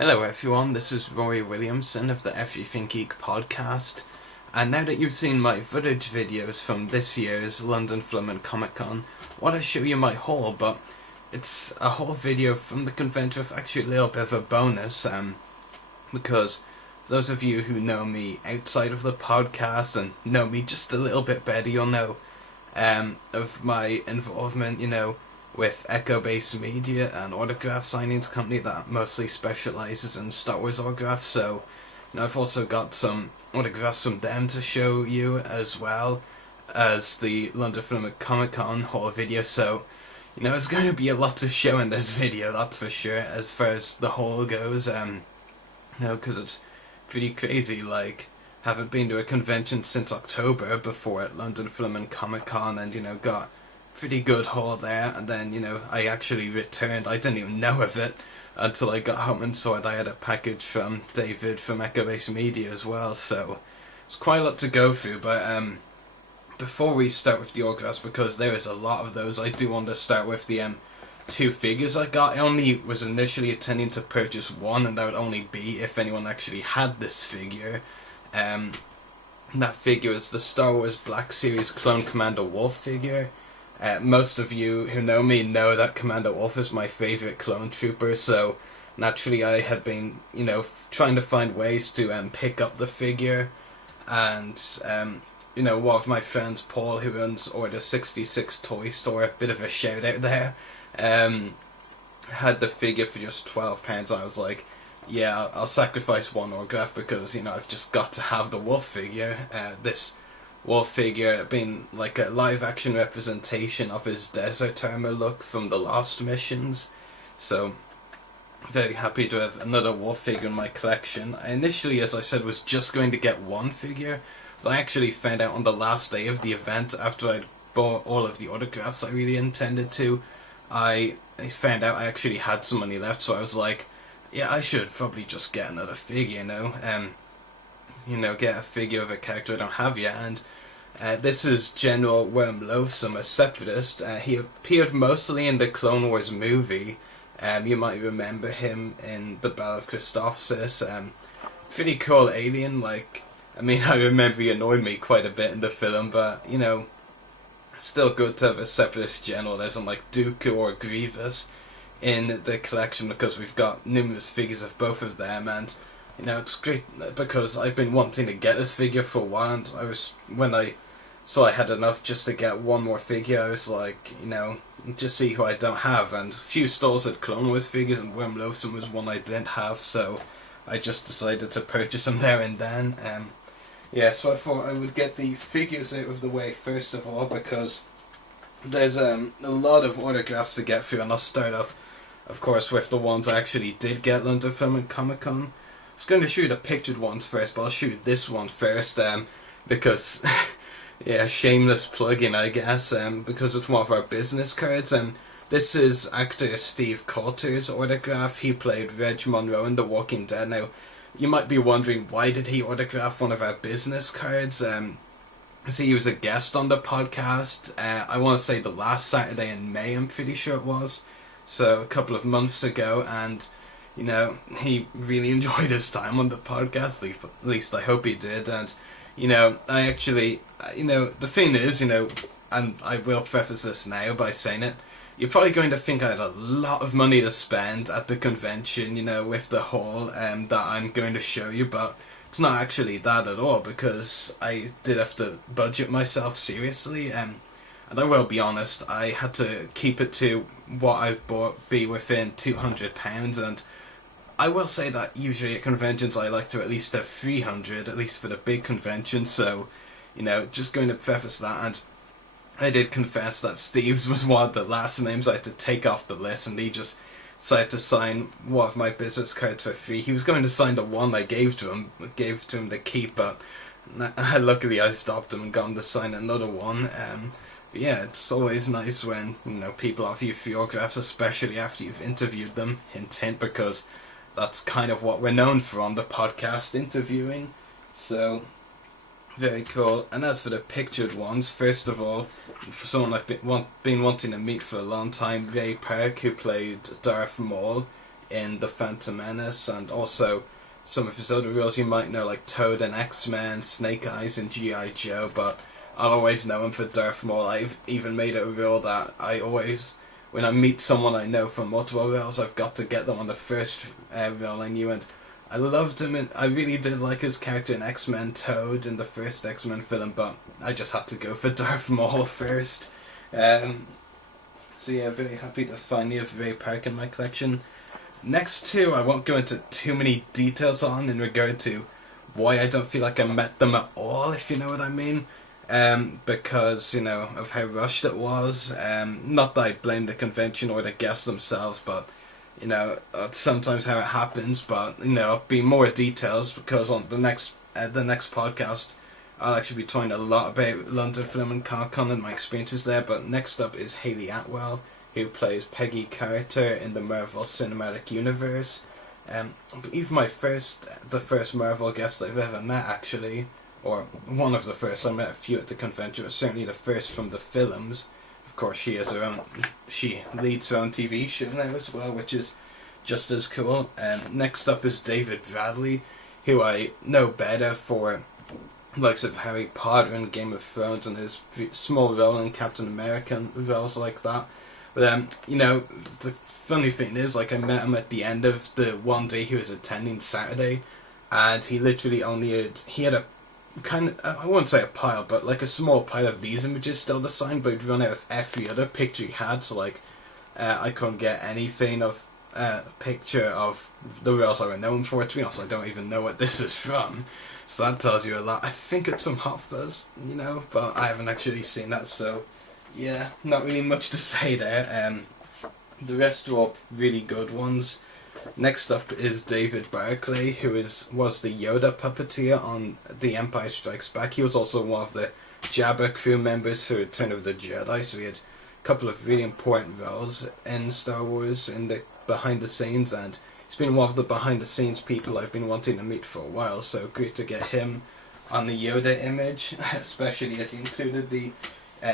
Hello everyone, this is Ruari Williamson of the Everything Geek podcast, and now that you've seen my footage videos from this year's London Film and Comic Con, I want to show you my haul, but it's a whole video from the convention with actually a little bit of a bonus, because for those of you who know me outside of the podcast and know me just a little bit better, you'll know of my involvement, with Echo-based media, an autograph signings company that mostly specialises in Star Wars autographs. So, I've also got some autographs from them to show you, as well as the London Film and Comic Con haul video. So, it's going to be a lot to show in this video, that's for sure, as far as the haul goes. Because it's pretty crazy. Haven't been to a convention since October before at London Film and Comic Con, and got pretty good haul there, and then I actually returned. I didn't even know of it until I got home and saw it. I had a package from David from Echo-based Media as well, so it's quite a lot to go through. But before we start with the autographs, because there is a lot of those, I do want to start with the two figures I got. I only was initially intending to purchase one, and that would only be if anyone actually had this figure. That figure is the Star Wars Black Series Clone Commander Wolf figure. Most of you who know me know that Commander Wolf is my favourite clone trooper, so naturally I had been, trying to find ways to pick up the figure, and, one of my friends, Paul, who runs Order 66 Toy Store, a bit of a shout out there, had the figure for just £12. I was like, yeah, I'll sacrifice one autograph because, I've just got to have the Wolf figure. This Wolf figure being like a live action representation of his desert armor look from the Lost missions. So very happy to have another Wolf figure in my collection. I initially, as I said, was just going to get one figure, but I actually found out on the last day of the event, after I'd bought all of the autographs I really intended to, I found out I actually had some money left, so I was like, yeah, I should probably just get another figure, get a figure of a character I don't have yet. And this is General Worm Loathsome, a separatist. He appeared mostly in the Clone Wars movie. You might remember him in the Battle of Christophsis. Pretty cool alien. I remember he annoyed me quite a bit in the film, but still good to have a separatist general that isn't like Dooku or Grievous in the collection, because we've got numerous figures of both of them. And it's great because I've been wanting to get this figure for a while, and when I saw I had enough just to get one more figure, I was like, just see who I don't have. And a few stores had Clone Wars figures, and Worm Loathsome was one I didn't have, so I just decided to purchase them there and then. So I thought I would get the figures out of the way first of all, because there's a lot of autographs to get through, and I'll start off, of course, with the ones I actually did get London Film and Comic Con. I was going to shoot the pictured ones first, but I'll shoot this one first, because, yeah, shameless plug-in, I guess, because it's one of our business cards. This is actor Steve Coulter's autograph. He played Reg Monroe in The Walking Dead. Now, you might be wondering, why did he autograph one of our business cards? So he was a guest on the podcast, I want to say the last Saturday in May, I'm pretty sure it was, so a couple of months ago, and he really enjoyed his time on the podcast, at least I hope he did. And I actually, the thing is, and I will preface this now by saying it, you're probably going to think I had a lot of money to spend at the convention, with the haul that I'm going to show you, but it's not actually that at all, because I did have to budget myself seriously, and I will be honest, I had to keep it to what I bought be within £200, and I will say that usually at conventions I like to at least have 300, at least for the big convention, so, just going to preface that. And I did confess that Steve's was one of the last names I had to take off the list, and he just decided to sign one of my business cards for free. He was going to sign the one I gave to him to keep, but luckily I stopped him and got him to sign another one. But yeah, it's always nice when people offer you free autographs, especially after you've interviewed them. Hint, hint, because that's kind of what we're known for on the podcast, interviewing. So very cool. And as for the pictured ones, first of all, someone I've been wanting to meet for a long time, Ray Park, who played Darth Maul in The Phantom Menace, and also some of his other roles you might know, like Toad in X-Men, Snake Eyes in G.I. Joe, but I'll always know him for Darth Maul. I've even made it a rule that I always, when I meet someone I know from multiple roles, I've got to get them on the first role I knew, and I loved him, and I really did like his character in X-Men Toad in the first X-Men film, but I just had to go for Darth Maul first. So yeah, very happy to finally have Ray Park in my collection. Next two, I won't go into too many details on in regard to why I don't feel like I met them at all, if you know what I mean. Because, you know, of how rushed it was. Not that I blame the convention or the guests themselves, but, you know, sometimes how it happens. But, you know, there'll be more details because on the next podcast, I'll actually be talking a lot about London Film and Comic-Con and my experiences there. But next up is Hayley Atwell, who plays Peggy Carter in the Marvel Cinematic Universe. I believe the first Marvel guest I've ever met, actually, or one of the first. I met a few at the convention, but certainly the first from the films. Of course, she leads her own TV show now as well, which is just as cool. Next up is David Bradley, who I know better for likes of Harry Potter and Game of Thrones and his small role in Captain America and roles like that. But you know, the funny thing is, like, I met him at the end of the one day he was attending Saturday, and he literally he had a kind of, I won't say a pile, but like a small pile of these images still to sign, but he'd run out of every other picture he had, so like, I couldn't get anything of picture of the roles I were known for. To be honest, I don't even know what this is from, so that tells you a lot. I think it's from Hot Fuzz, you know, but I haven't actually seen that, so yeah, not really much to say there. The rest are all really good ones. Next up is David Berkeley, who was the Yoda puppeteer on The Empire Strikes Back. He was also one of the Jabba crew members for Return of the Jedi, so he had a couple of really important roles in Star Wars in the behind the scenes, and he's been one of the behind the scenes people I've been wanting to meet for a while, so great to get him on the Yoda image, especially as he included the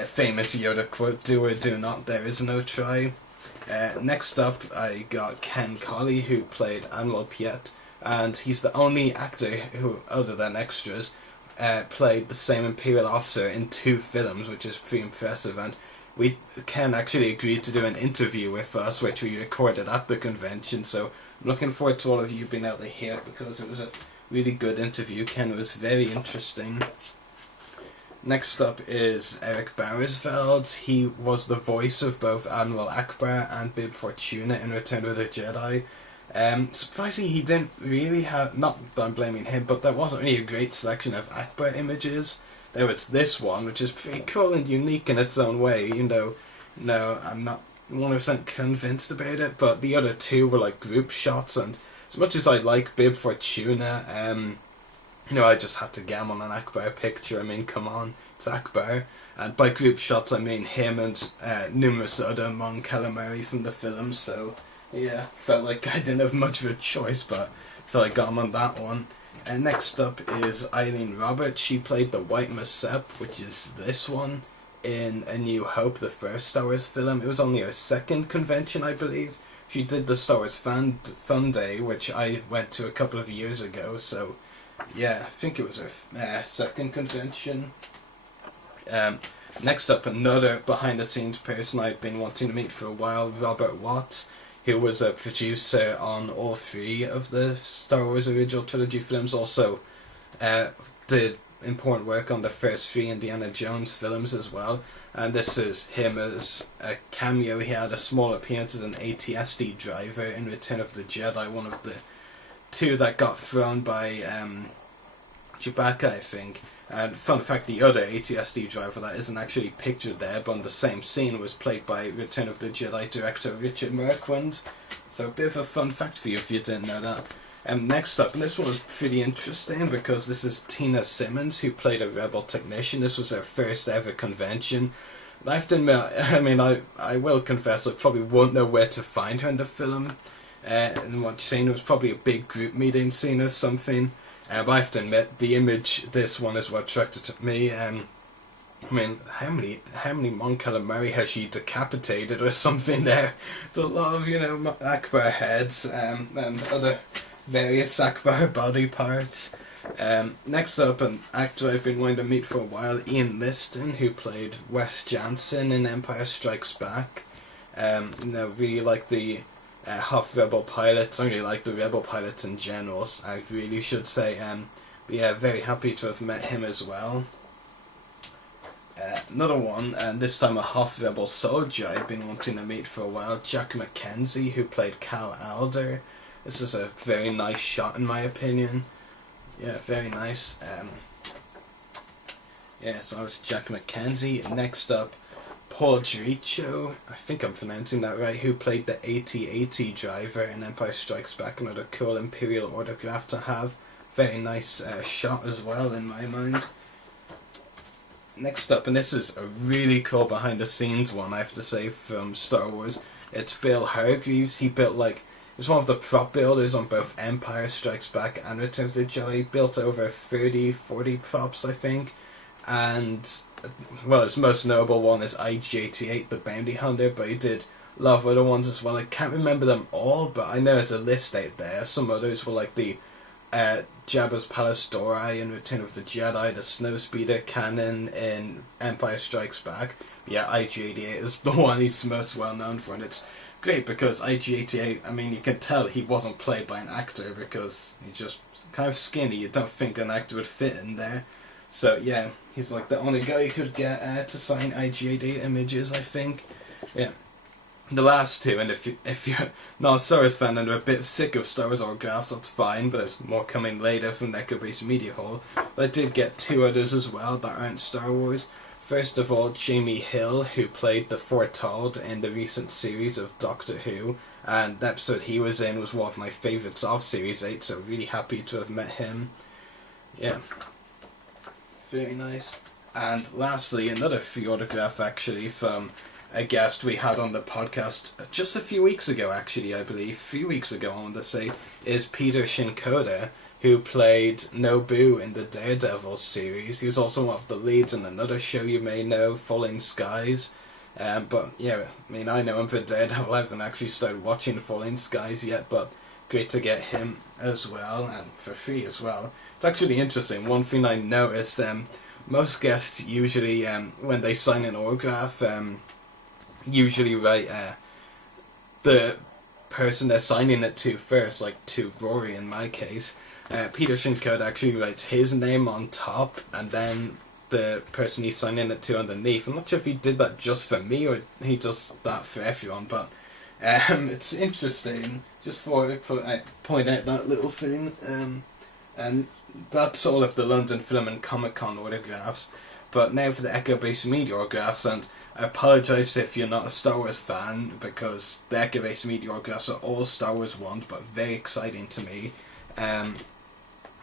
famous Yoda quote, "Do or do not, there is no try." Next up, I got Ken Colley, who played Admiral Piet, and he's the only actor who, other than extras, played the same Imperial officer in 2 films, which is pretty impressive. And Ken actually agreed to do an interview with us, which we recorded at the convention, so I'm looking forward to all of you being able to hear it, because it was a really good interview. Ken was very interesting. Next up is Eric Beresford. He was the voice of both Admiral Akbar and Bib Fortuna in Return of the Jedi. Surprisingly, he didn't really have, not that I'm blaming him, but there wasn't really a great selection of Akbar images. There was this one, which is pretty cool and unique in its own way, even though, no, I'm not 100% convinced about it, but the other 2 were like group shots, and as much as I like Bib Fortuna, you know, I just had to get him on an Akbar picture. I mean, come on, it's Akbar. And by group shots, I mean him and numerous other Mon Calamari from the film, so yeah, felt like I didn't have much of a choice, but so I got him on that one. And next up is Eileen Roberts. She played the White Masep, which is this one, in A New Hope, the first Star Wars film. It was only her second convention, I believe. She did the Star Wars Fun Day, which I went to a couple of years ago, so yeah, I think it was her second convention. Next up, another behind-the-scenes person I've been wanting to meet for a while, Robert Watts, who was a producer on all 3 of the Star Wars original trilogy films, also did important work on the first 3 Indiana Jones films as well, and this is him as a cameo. He had a small appearance as an AT-ST driver in Return of the Jedi, one of the 2 that got thrown by Chewbacca, I think. And fun fact, the other AT-ST driver that isn't actually pictured there, but on the same scene, was played by Return of the Jedi director Richard Marquand. So a bit of a fun fact for you if you didn't know that. Next up, and this one was pretty interesting because this is Teena Simmons, who played a Rebel technician. This was her first ever convention. And I have to admit, I mean, I will confess I probably won't know where to find her in the film. And what scene, it was probably a big group meeting scene or something. But I have to admit, the image, this one is what attracted to me. I mean, how many Mon Calamari has she decapitated or something there? It's a lot of, Akbar heads, and other various Akbar body parts. Next up, an actor I've been wanting to meet for a while, Ian Liston, who played Wes Jansen in Empire Strikes Back. Really like the Hoth Rebel pilots. I really like the Rebel pilots in general, I really should say. But yeah, very happy to have met him as well. Another one, and this time a Hoth Rebel soldier I've been wanting to meet for a while, Jack McKenzie, who played Cal Alder. This is a very nice shot in my opinion. Yeah, very nice. So I was Jack McKenzie. Next up, Paul Chicho, I think I'm pronouncing that right, who played the AT-AT driver in Empire Strikes Back. Another cool Imperial autograph to have. Very nice shot as well in my mind. Next up, and this is a really cool behind the scenes one, I have to say, from Star Wars. It's Bill Hargreaves. He was one of the prop builders on both Empire Strikes Back and Return of the Jedi. Built over 40 props, I think. And, well, his most notable one is IG-88, the Bounty Hunter, but he did a lot of other ones as well. I can't remember them all, but I know there's a list out there. Some others were like the Jabba's Palace Dorai in Return of the Jedi, the Snowspeeder cannon in Empire Strikes Back. Yeah, IG-88 is the one he's most well known for, and it's great because IG-88, I mean, you can tell he wasn't played by an actor because he's just kind of skinny. You don't think an actor would fit in there. So yeah, he's like the only guy you could get to sign IG-88 images, I think. Yeah. The last two, and if you're not a Star Wars fan and are a bit sick of Star Wars autographs, that's fine, but there's more coming later from the Echo-based Media Hall. But I did get two others as well that aren't Star Wars. First of all, Jamie Hill, who played the Foretold in the recent series of Doctor Who, and the episode he was in was one of my favourites of Series 8, so really happy to have met him. Yeah. Very nice. And lastly, another free autograph actually from a guest we had on the podcast just a few weeks ago, actually, I believe. 3 weeks ago, I want to say, is Peter Shinkoda, who played Nobu in the Daredevil series. He was also one of the leads in another show you may know, Falling Skies. But yeah, I mean, I know him for Daredevil. I haven't actually started watching Falling Skies yet, but great to get him as well, and for free as well. It's actually interesting. One thing I noticed, most guests usually, when they sign an autograph, usually write the person they're signing it to first, like to Rory in my case. Peter Shinkoda actually writes his name on top and then the person he's signing it to underneath. I'm not sure if he did that just for me or he does that for everyone, but it's interesting. Just for I point out that little thing. And that's all of the London Film and Comic Con autographs. But now for the Echo-based Media autographs, and I apologise if you're not a Star Wars fan, because the Echo-based Media autographs are all Star Wars ones, but very exciting to me.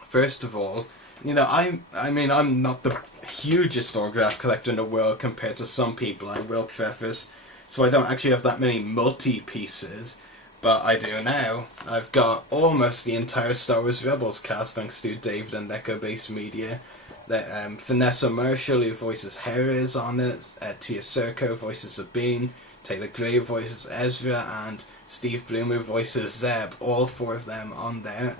First of all, I mean, I'm not the hugest autograph collector in the world compared to some people, I will preface, so I don't actually have that many multi-pieces, but I do now. I've got almost the entire Star Wars Rebels cast, thanks to David and Echo-based Media. Vanessa Marshall, who voices Hera, is on it. Tia Serco voices Sabine. Taylor Gray voices Ezra, and Steve Bloom, who voices Zeb. All four of them on there.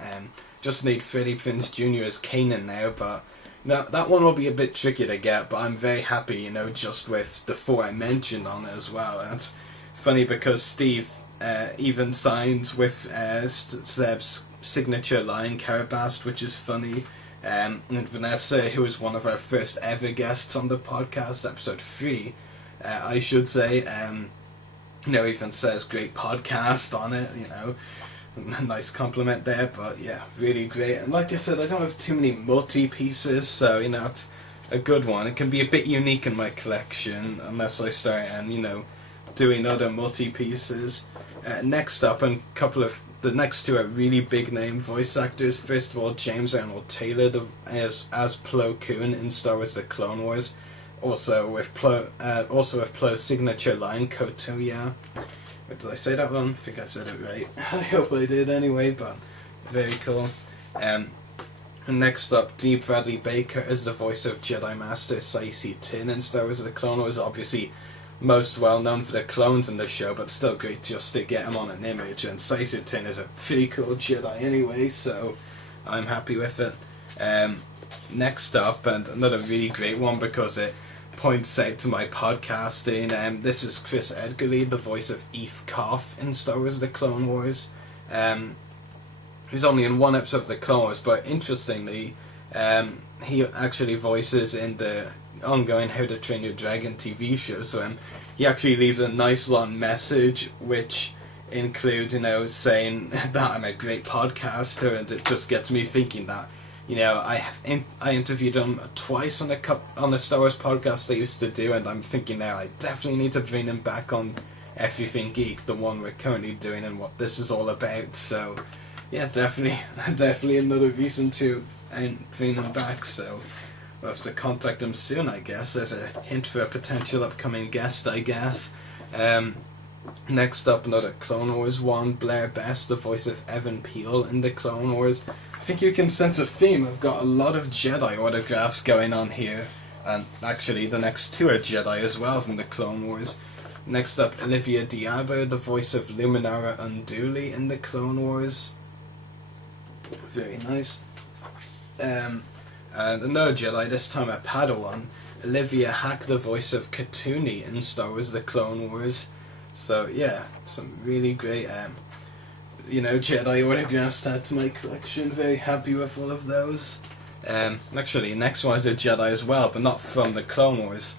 Just need Freddie Prinze Jr. as Kanan now, but that one will be a bit tricky to get. But I'm very happy, just with the four I mentioned on it as well. And it's funny because Steve even signs with Zeb's signature line, Karabast, which is funny. And Vanessa, who was one of our first ever guests on the podcast, episode 3, I should say, even says great podcast on it, nice compliment there, but yeah, really great. And like I said, I don't have too many multi-pieces, so, it's a good one. It can be a bit unique in my collection, unless I start, doing other multi-pieces. Next up, and the next two are really big name voice actors. First of all, James Arnold Taylor as Plo Koon in Star Wars: The Clone Wars. Also with Plo's signature line, Kotoya. Did I say that one? I think I said it right. I hope I did anyway, but very cool. And next up, D. Bradley Baker is the voice of Jedi Master Saesee Tiin in Star Wars The Clone Wars. Obviously most well known for the clones in the show, but still great just to get him on an image. And Saesee Tiin is a pretty cool Jedi anyway, so I'm happy with it. Next up, and another really great one because it points out to my podcasting, this is Chris Edgar Lee, the voice of Eve Koff in Star Wars The Clone Wars. He's only in one episode of The Clone Wars, but interestingly, he actually voices in the ongoing How to Train Your Dragon TV show, so he actually leaves a nice long message which includes, saying that I'm a great podcaster, and it just gets me thinking that, I interviewed him twice on a Star Wars podcast I used to do, and I'm thinking now I definitely need to bring him back on Everything Geek, the one we're currently doing, and what this is all about. So yeah, definitely another reason to bring him back. So we'll have to contact him soon, I guess. There's a hint for a potential upcoming guest, I guess. Next up, another Clone Wars one, Blair Best, the voice of Evan Peel in the Clone Wars. I think you can sense a theme. I've got a lot of Jedi autographs going on here, and actually the next two are Jedi as well from the Clone Wars. Next up, Olivia Diabo, the voice of Luminara Unduli in the Clone Wars. Very nice. And another Jedi, this time a Padawan, Olivia Hack, the voice of Katuni in Star Wars The Clone Wars. So yeah, some really great Jedi autographs to add to my collection. Very happy with all of those. Actually, next one is a Jedi as well, but not from the Clone Wars.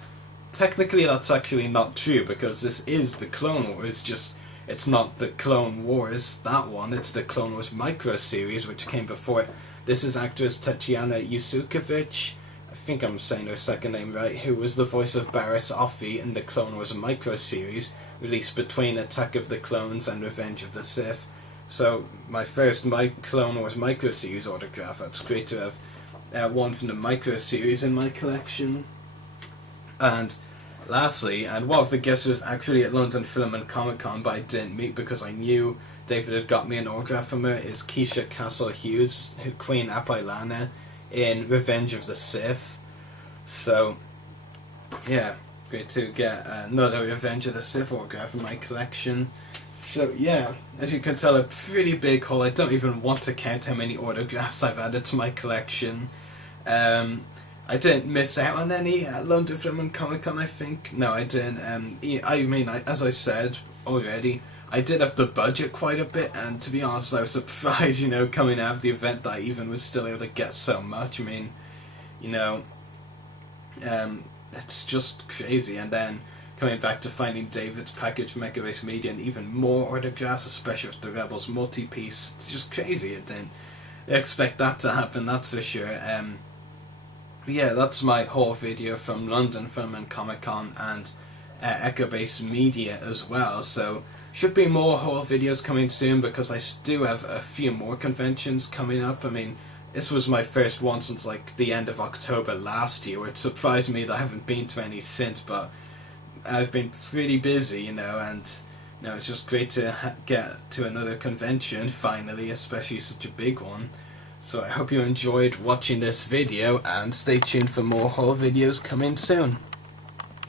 Technically that's actually not true, because this is the Clone Wars, just it's not the Clone Wars, that one, it's the Clone Wars micro series which came before it. This is actress Tatiana Yusukovich, I think I'm saying her second name right, who was the voice of Barriss Offee in the Clone Wars micro series, released between Attack of the Clones and Revenge of the Sith. So my first Clone Wars micro series autograph. It's great to have one from the micro series in my collection. And lastly, and one of the guests was actually at London Film and Comic Con, but I didn't meet because I knew David had got me an autograph from her, is Keisha Castle Hughes, Queen Apailana in Revenge of the Sith. So yeah, great to get another Revenge of the Sith autograph in my collection. So yeah, as you can tell, a pretty big haul. I don't even want to count how many autographs I've added to my collection. I didn't miss out on any at London Film and Comic Con, I think. No, I didn't. As I said already, I did have to budget quite a bit, and to be honest, I was surprised, coming out of the event that I even was still able to get so much. It's just crazy. And then coming back to finding David's package from Mega Race Media and even more autographs, especially with the Rebels multi-piece. It's just crazy. I didn't expect that to happen, that's for sure. Yeah, that's my whole video from London Film and Comic Con and Echo Base Media as well. So should be more haul videos coming soon, because I do have a few more conventions coming up. This was my first one since the end of October last year. It surprised me that I haven't been to any since, but I've been pretty busy, and it's just great to get to another convention finally, especially such a big one. So I hope you enjoyed watching this video, and stay tuned for more haul videos coming soon.